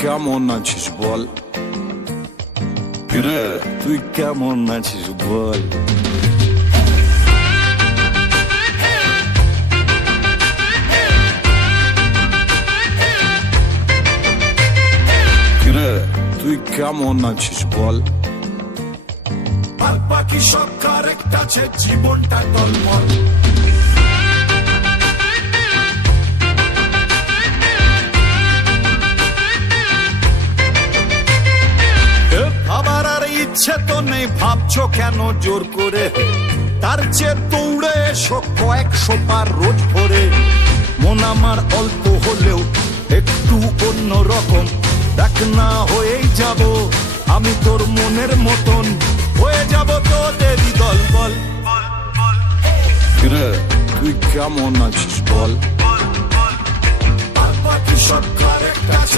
কেমন আছিস বল কিরে তুই কেমন আছিস বল কিরে তুই কেমন আছিস বল আর পাখি সরকার কাছে জীবনটা টলমল ইচ্ছে ভাবছ কেন জোর করে? তার চেয়ে দৌড়ে এসো কয়েকশো পার রোজ ভরে। মন আমার অল্প হলেও একটু অন্য রকম। দেখ না হয়েই যাব আমি তোর মনের মতন। হয়ে যাব তোদেরই দল বল তুই কেমন আছিস বল? সরকার জীবনটা